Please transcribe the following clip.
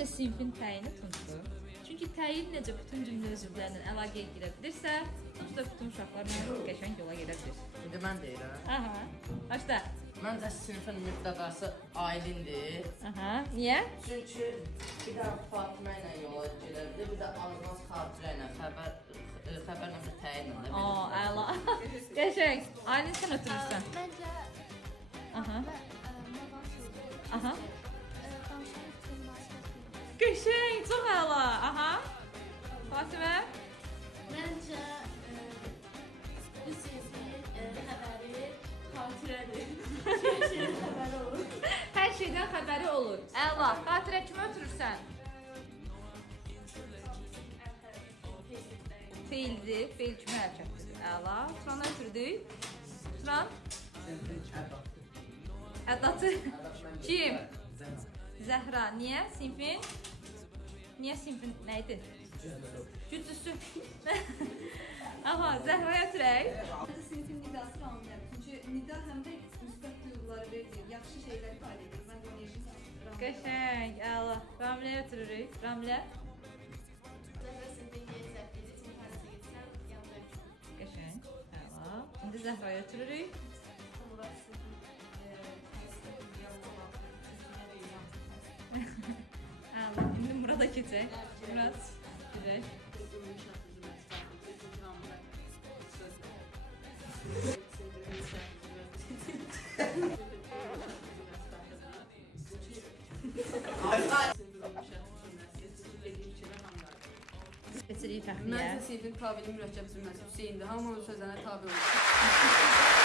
Məncə sinfin təyini Tunçdur. Çünki təyin necə bütün cümlə üzvlərindən əlaqəyə girə bilirsə, Tunç da bütün uşaqlarla qəşəng yola gedə bilir. İndi mən deyirəm. Aha. Başla. Məncə sinifin müttəqası Aylindir. Aha. Niyə? Çünki bir də Fatimə ilə yola gedə bilir, bir də Almaz Xatirə ilə xəbərlə də təyinlə də Aa, əla. Qəşəng. Aylin sən oturursan. Məncə Aha. Aha. Aha. Qəşəng, çox əla. Aha. Fatimə. Məncə bu sinfin xəbəri xatirədir. Hər şeydən xəbəri olur. Əla. Xatirə kimə oturursan? Feildir. Feil kimi hərəkətdir. Əla. Turana ötürdük. Turan. Ədatı. Kim? Zəhra. Niyə? Sinfin? Niyə sinfin? Nə idi? Güclüsü. Aha, Zəhraya ötürək. Məncə sinifin nidası Ramilədir. Çünki nida həm də müsbət duyğuları verir, yaxşı şeyləri ifadə edir. Mən də enerji sağlayıram. Qəşəng, əla. Ramiləyə ötürürük. Ramilə. Zəhra sinfin yersəflidir, çünki harasa getsəm yanında Qəşəng, əla. İndi Zəhraya ötürürük. Əla. İndi Murada keçək. Murad. Gedək. Keçirik Fəxriyə. Məncə sinfin tabeli mürəkkəb cümləsi Hüseyndir. Hamı onun sözlərinə tabe olur.